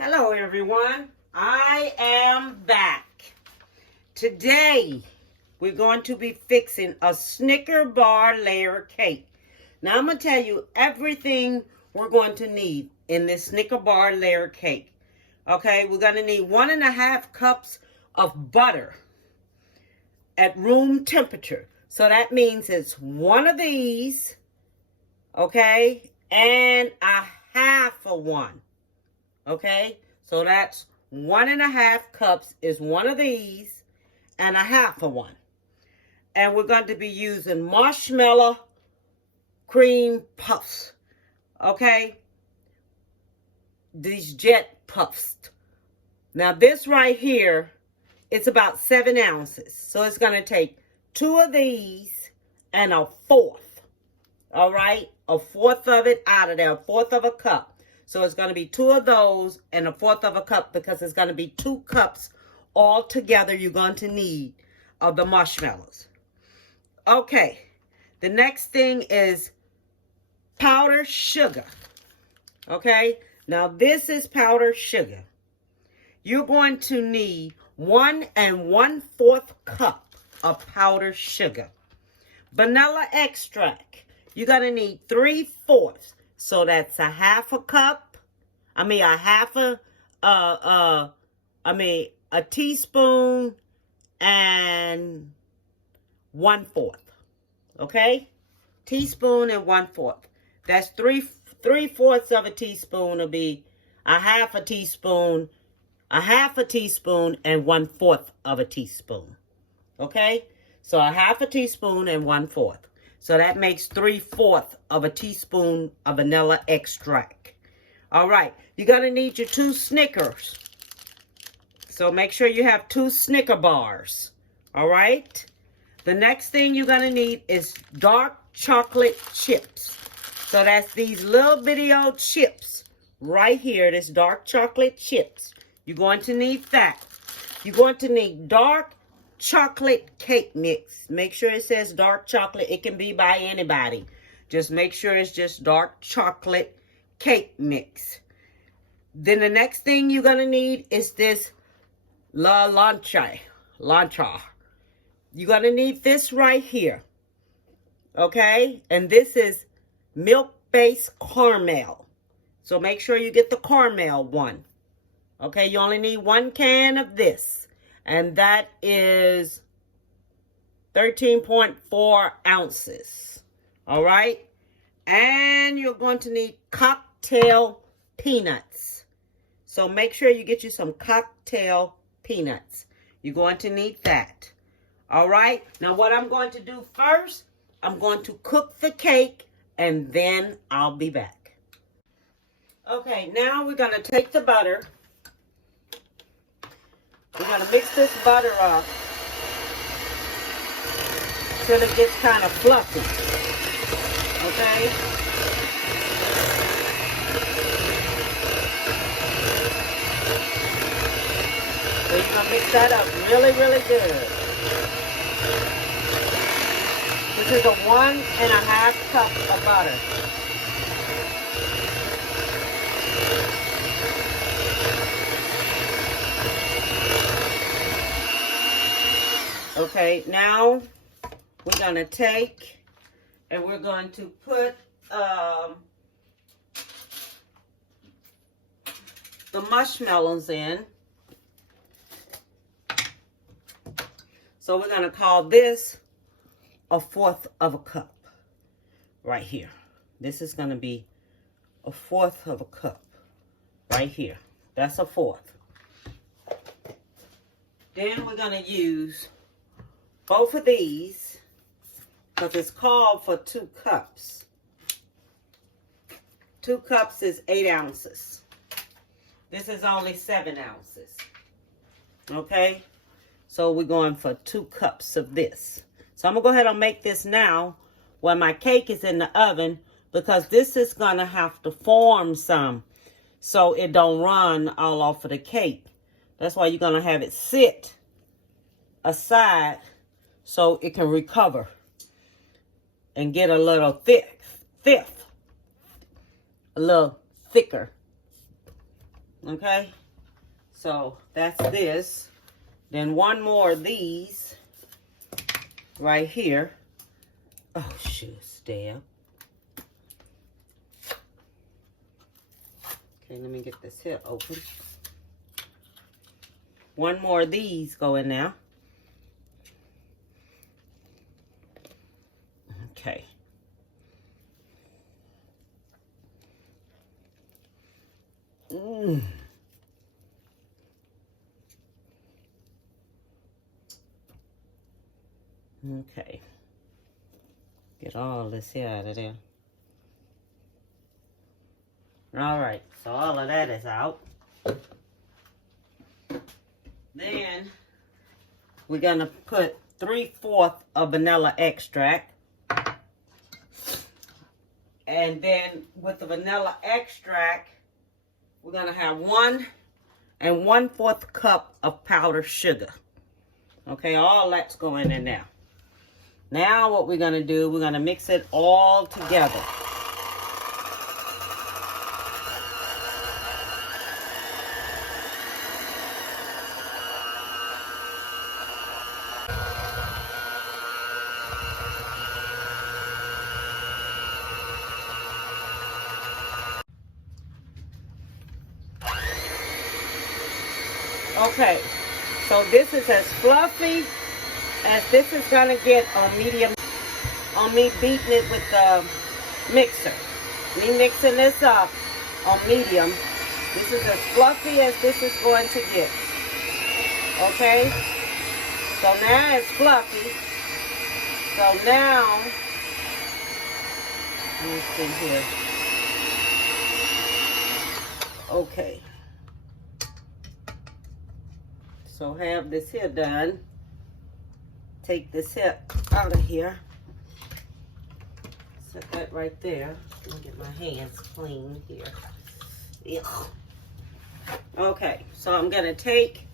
Hello everyone, I am back. Today we're going to be fixing a Snicker bar layer cake. Now I'm going to tell you everything we're going to need in this Snicker bar layer cake. Okay, we're going to need 1.5 cups of butter at room temperature. So that means it's one of these, okay, and a half of one. Okay, so that's 1.5 cups is one of these and a half of one. And we're going to be using marshmallow cream puffs. Okay, these jet puffs. Now this right here, it's about 7 ounces. So it's going to take 2 of these and a fourth. All right, a fourth of it out of there, a fourth of a cup. So it's going to be 2 of those and a fourth of a cup because it's going to be 2 cups all together you're going to need of the marshmallows. Okay, the next thing is powdered sugar. Okay, now this is powdered sugar. You're going to need 1 1/4 cup of powdered sugar. Vanilla extract, you're going to need 3/4. So that's a half a cup. A teaspoon and 1/4. Okay? Teaspoon and 1/4. That's 3/4 of a teaspoon will be a half a teaspoon and 1/4 of a teaspoon. Okay? So a half a teaspoon and 1/4. So that makes 3/4 of a teaspoon of vanilla extract. All right, you're going to need your 2 Snickers. So make sure you have 2 Snicker bars. All right. The next thing you're going to need is dark chocolate chips. So that's these little bitty old chips right here. This dark chocolate chips. You're going to need that. You're going to need dark chocolate cake mix. Make sure it says dark chocolate. It can be by anybody. Just make sure it's just dark chocolate cake mix. Then the next thing you're going to need is this lancha. You're going to need this right here. Okay? And this is milk-based caramel. So make sure you get the caramel one. Okay? You only need 1 can of this. And that is 13.4 ounces. All right? And you're going to need cocktail peanuts. So make sure you get you some cocktail peanuts. You're going to need that. All right? Now what I'm going to do first, I'm going to cook the cake and then I'll be back. Okay, now we're going to take the butter. We're going to mix this butter up till it gets kind of fluffy. Okay? So you're going to mix that up really, really good. This is a 1.5 cup of butter. Okay, now we're going to take and we're going to put the marshmallows in. So we're going to call this a 1/4 of a cup right here. This is going to be a 1/4 of a cup right here. That's a 1/4. Then we're going to use both of these because it's called for 2 cups. 2 cups is 8 ounces. This is only 7 ounces. Okay? So we're going for 2 cups of this. So I'm going to go ahead and make this now while my cake is in the oven because this is going to have to form some so it don't run all off of the cake. That's why you're going to have it sit aside so it can recover and get a little thick, a little thicker. Okay, so that's this. Then one more of these right here. Oh, shoot, stab. Okay, let me get this here open. One more of these go in now. Okay. Okay. Get all this here out of there. All right, so all of that is out. Then we're gonna put 3/4 of vanilla extract. And then with the vanilla extract, we're gonna have 1 1/4 cup of powdered sugar. Okay, all that's going in there. Now what we're gonna do, we're gonna mix it all together. Okay, so this is as fluffy as this is gonna get on medium, on me beating it with the mixer. Me mixing this up on medium. This is as fluffy as this is going to get. Okay, so now it's fluffy. So now, let me see here. Okay. So have this here done. Take this here out of here. Set that right there. Let me get my hands clean here. Ugh. Okay, so I'm gonna take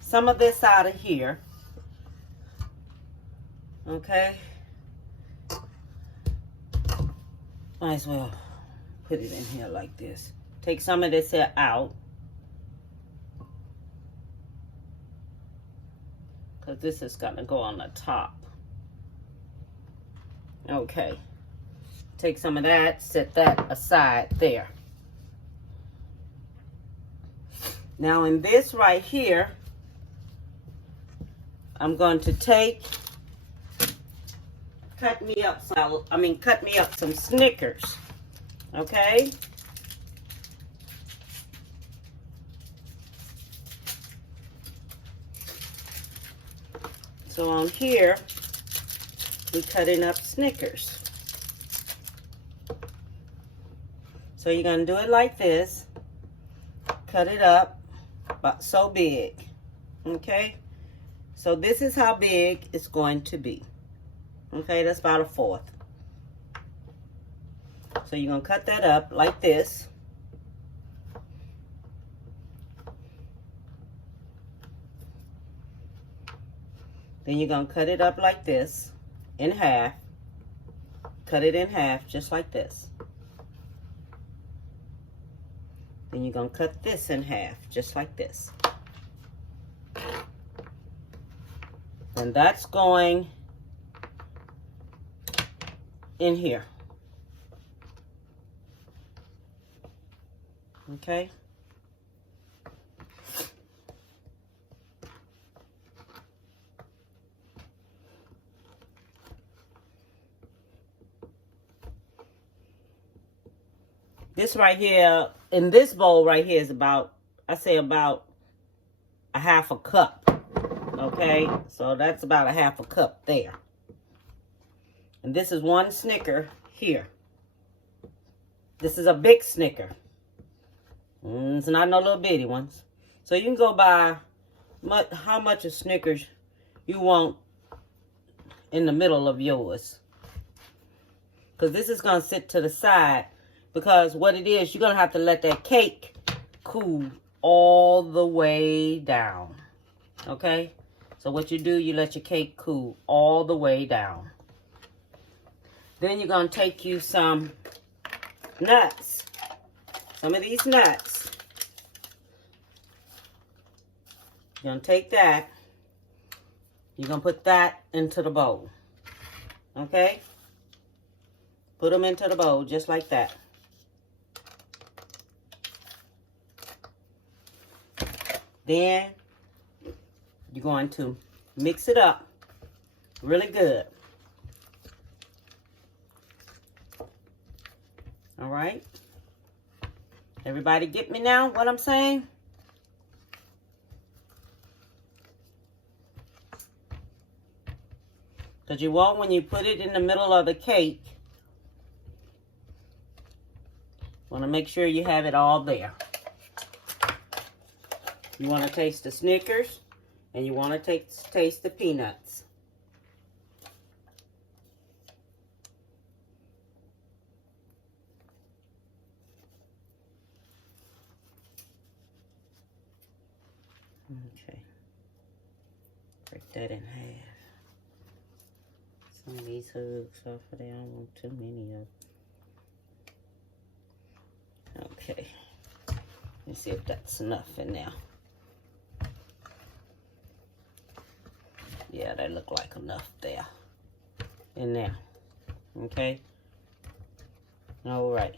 some of this out of here. Okay. Might as well put it in here like this. Take some of this here out. Because this is going to go on the top. Okay. Take some of that, set that aside there. Now in this right here, I'm going to take, cut me up some Snickers. Okay? So on here, we're cutting up Snickers. So you're going to do it like this. Cut it up about so big. Okay? So this is how big it's going to be. Okay, that's about 1/4. So you're going to cut that up like this. Then you're going to cut it up like this, in half. Cut it in half, just like this. Then you're going to cut this in half, just like this. And that's going in here. Okay? This right here, in this bowl right here is about, I say about 1/2 cup. Okay, so that's about 1/2 cup there. And this is 1 Snicker here. This is a big Snicker. It's not no little bitty ones. So you can go by how much of Snickers you want in the middle of yours. Because this is going to sit to the side. Because what it is, you're going to have to let that cake cool all the way down. Okay? So what you do, you let your cake cool all the way down. Then you're going to take you some nuts. Some of these nuts. You're going to take that. You're going to put that into the bowl. Okay? Put them into the bowl just like that. Then you're going to mix it up really good. All right? Everybody get me now, what I'm saying? Because you want, when you put it in the middle of the cake, want to make sure you have it all there. You want to taste the Snickers, and you want to taste the peanuts. Okay. Break that in half. Some of these hooks off of there. I don't want too many of them. Okay. Let's see if that's enough in there. Yeah, that look like enough there. In there. Okay. All right.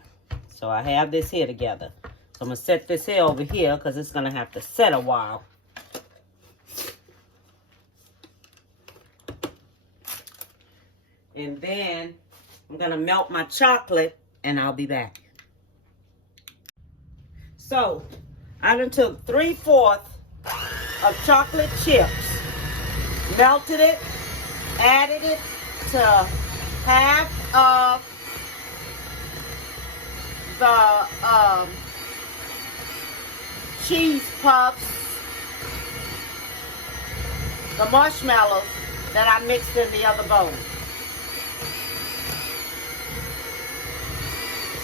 So I have this here together. So I'm going to set this here over here because it's going to have to set a while. And then I'm going to melt my chocolate and I'll be back. So I done took 3/4 of chocolate chips, melted it, added it to half of the cheese puffs, the marshmallows that I mixed in the other bowl.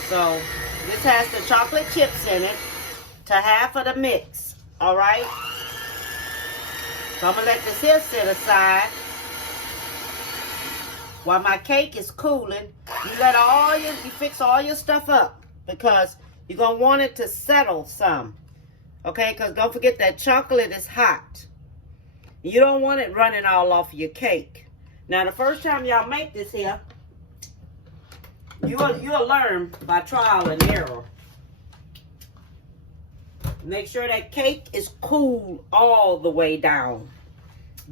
So this has the chocolate chips in it to half of the mix, all right? So I'm gonna let this here sit aside while my cake is cooling. You fix all your stuff up because you're gonna want it to settle some, okay? Because don't forget that chocolate is hot. You don't want it running all off your cake. Now the first time y'all make this here, you'll learn by trial and error. Make sure that cake is cool all the way down.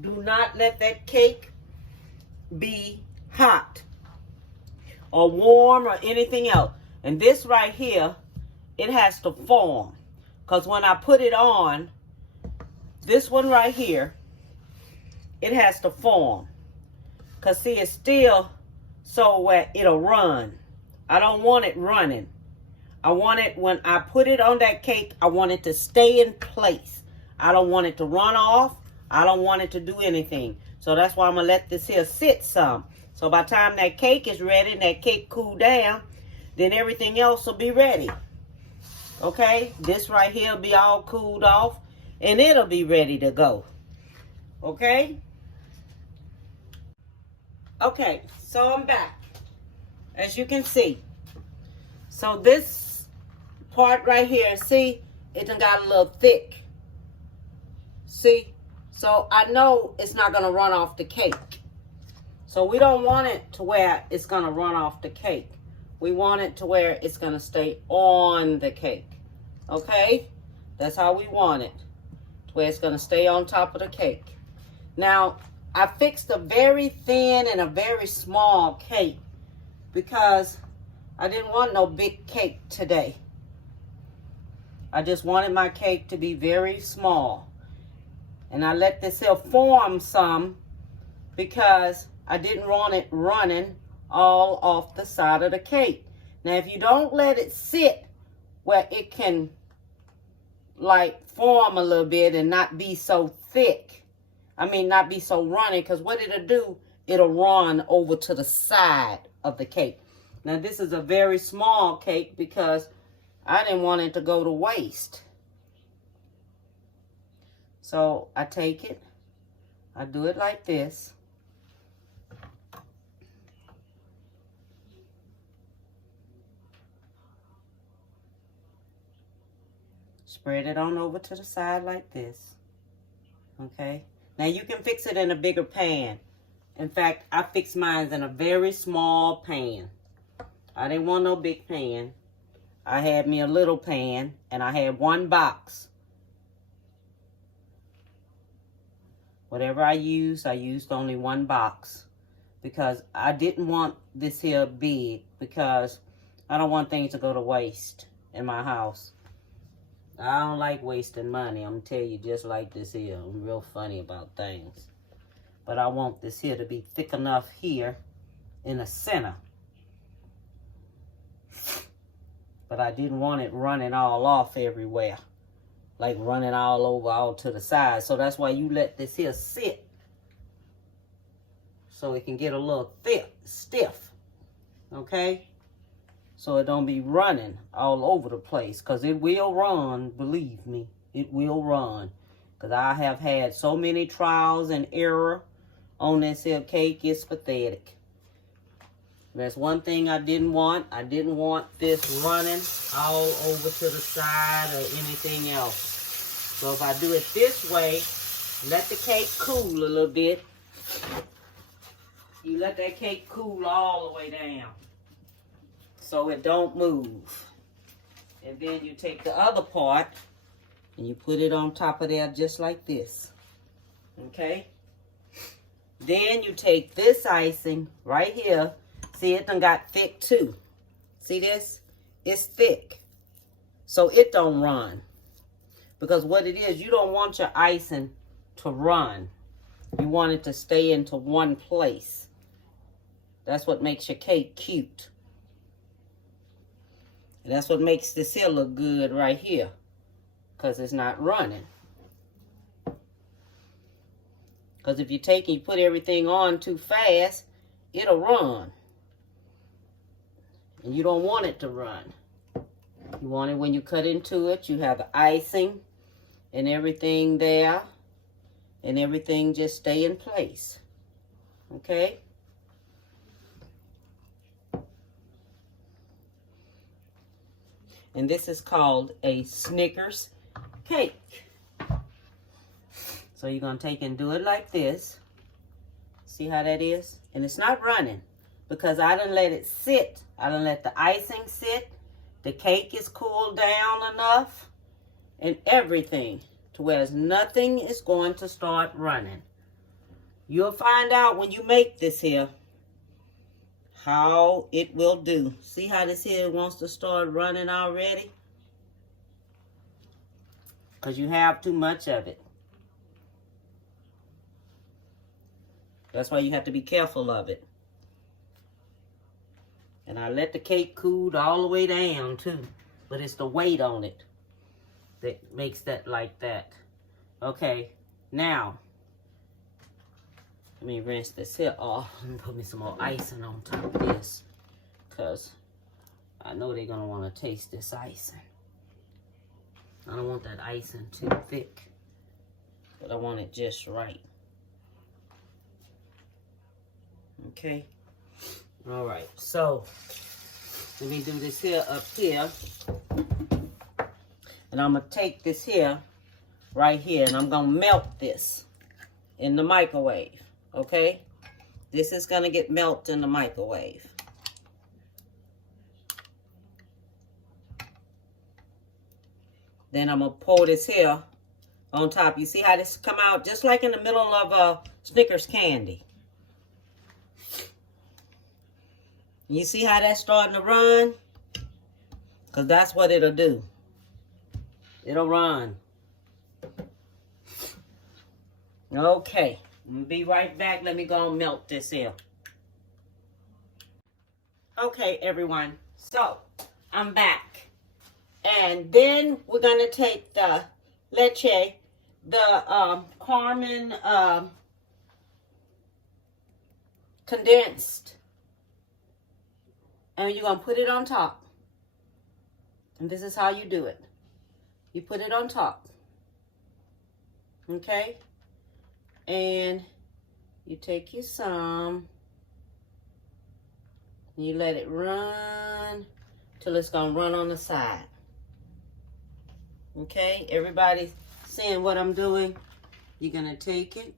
Do not let that cake be hot or warm or anything else. And this right here, it has to form. Because when I put it on, this one right here, it has to form. Because see, it's still so where it'll run. I don't want it running. I want it, when I put it on that cake, I want it to stay in place. I don't want it to run off. I don't want it to do anything. So that's why I'm going to let this here sit some. So by the time that cake is ready and that cake cool down, then everything else will be ready. Okay? This right here will be all cooled off and it'll be ready to go. Okay? Okay, so I'm back. As you can see. So this part right here, see, it done got a little thick. See? So I know it's not going to run off the cake. So we don't want it to where it's going to run off the cake. We want it to where it's going to stay on the cake. Okay? That's how we want it. To where it's going to stay on top of the cake. Now, I fixed a very thin and a very small cake because I didn't want no big cake today. I just wanted my cake to be very small. And I let this here form some because I didn't want it running all off the side of the cake. Now, if you don't let it sit where it can like form a little bit and not be so thick, I mean not be so runny, because what it'll do, it'll run over to the side of the cake. Now, this is a very small cake because I didn't want it to go to waste. So I take it, I do it like this. Spread it on over to the side like this. Okay. Now you can fix it in a bigger pan. In fact, I fixed mine in a very small pan. I didn't want no big pan. I had me a little pan, and I had one box. Whatever I used only one box. Because I didn't want this here big, because I don't want things to go to waste in my house. I don't like wasting money. I'm going to tell you, just like this here. I'm real funny about things. But I want this here to be thick enough here in the center. But I didn't want it running all off everywhere. Like running all over, all to the side. So that's why you let this here sit. So it can get a little stiff. Okay? So it don't be running all over the place. Because it will run, believe me. It will run. Because I have had so many trials and error on this here cake. It's pathetic. That's one thing I didn't want. I didn't want this running all over to the side or anything else. So if I do it this way, let the cake cool a little bit. You let that cake cool all the way down so it don't move. And then you take the other part and you put it on top of there just like this. Okay? Then you take this icing right here. See, it done got thick too. See this? It's thick. So it don't run. Because what it is, you don't want your icing to run. You want it to stay into one place. That's what makes your cake cute. And that's what makes this here look good right here. Because it's not running. Because if you take and you put everything on too fast, it'll run. And you don't want it to run. You want it when you cut into it, you have the icing and everything there. And everything just stay in place. Okay? And this is called a Snickers cake. So you're going to take and do it like this. See how that is? And it's not running because I done let it sit. I done let the icing sit. The cake is cooled down enough and everything to where nothing is going to start running. You'll find out when you make this here how it will do. See how this here wants to start running already? Because you have too much of it. That's why you have to be careful of it. And I let the cake cool all the way down too. But it's the weight on it that makes that like that. Okay, now let me rinse this here off and put me some more icing on top of this. Because I know they're going to want to taste this icing. I don't want that icing too thick. But I want it just right. Okay. All right. So let me do this here up here. And I'm going to take this here, right here, and I'm going to melt this in the microwave. Okay? This is going to get melted in the microwave. Then I'm going to pour this here on top. You see how this come out just like in the middle of a Snickers candy. You see how that's starting to run? Because that's what it'll do. It'll run. Okay. I'm going to be right back. Let me go and melt this here. Okay, everyone. So, I'm back. And then we're going to take the leche, the Carmen condensed. And you're going to put it on top. And this is how you do it. You put it on top. Okay? And you take your some. And you let it run till it's going to run on the side. Okay? Everybody seeing what I'm doing? you're going to take it.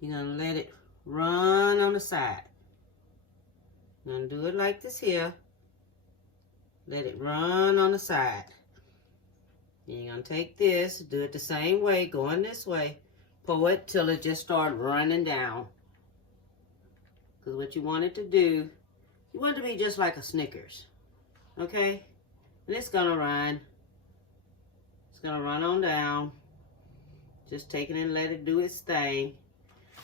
You're going to let it run on the side. You're going to do it like this here. Let it run on the side. Then you're going to take this, do it the same way, going this way. Pull it till it just starts running down. Because what you want it to do, you want it to be just like a Snickers. Okay? And it's going to run. It's going to run on down. Just take it and let it do its thing.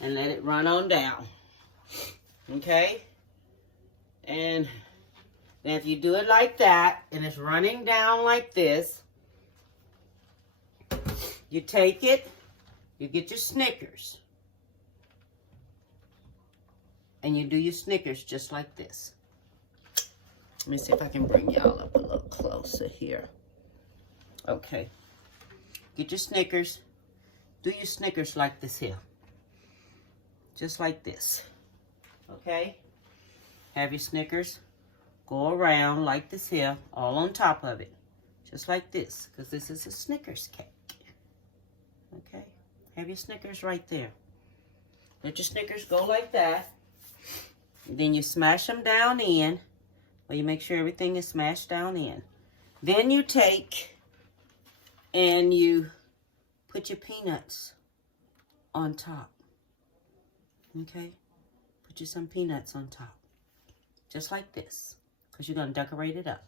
And let it run on down. Okay? And then if you do it like that, and it's running down like this, you take it, you get your Snickers. And you do your Snickers just like this. Let me see if I can bring y'all up a little closer here. Okay. Get your Snickers. Do your Snickers like this here. Just like this. Okay? Have your Snickers. Go around like this here, all on top of it. Just like this, because this is a Snickers cake. Okay? Have your Snickers right there. Let your Snickers go like that. And then you smash them down in. Well, you make sure everything is smashed down in. Then you take and you put your peanuts on top. Okay? Put you some peanuts on top. Just like this. Because you're going to decorate it up.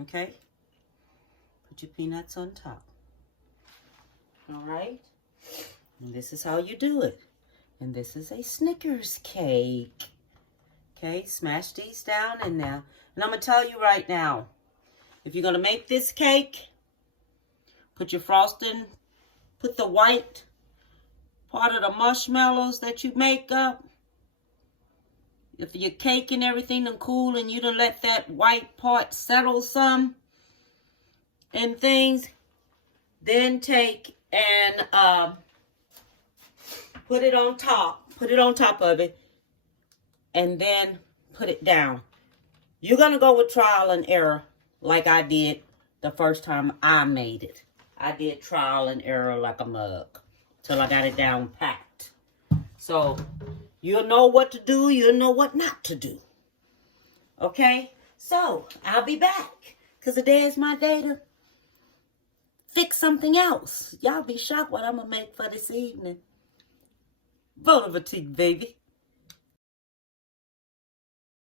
Okay? Put your peanuts on top. Alright? And this is how you do it. And this is a Snickers cake. Okay? Smash these down in there. And I'm going to tell you right now. If you're going to make this cake, put your frosting, put the white part of the marshmallows that you make up. If your cake and everything done cool and you done let that white part settle some and things, then take and put it on top. Put it on top of it. And then put it down. You're going to go with trial and error like I did the first time I made it. I did trial and error like a mug till I got it down packed. So you'll know what to do. You'll know what not to do. Okay? So I'll be back. Because today is my day to fix something else. Y'all be shocked what I'm going to make for this evening. Bon appetit, baby.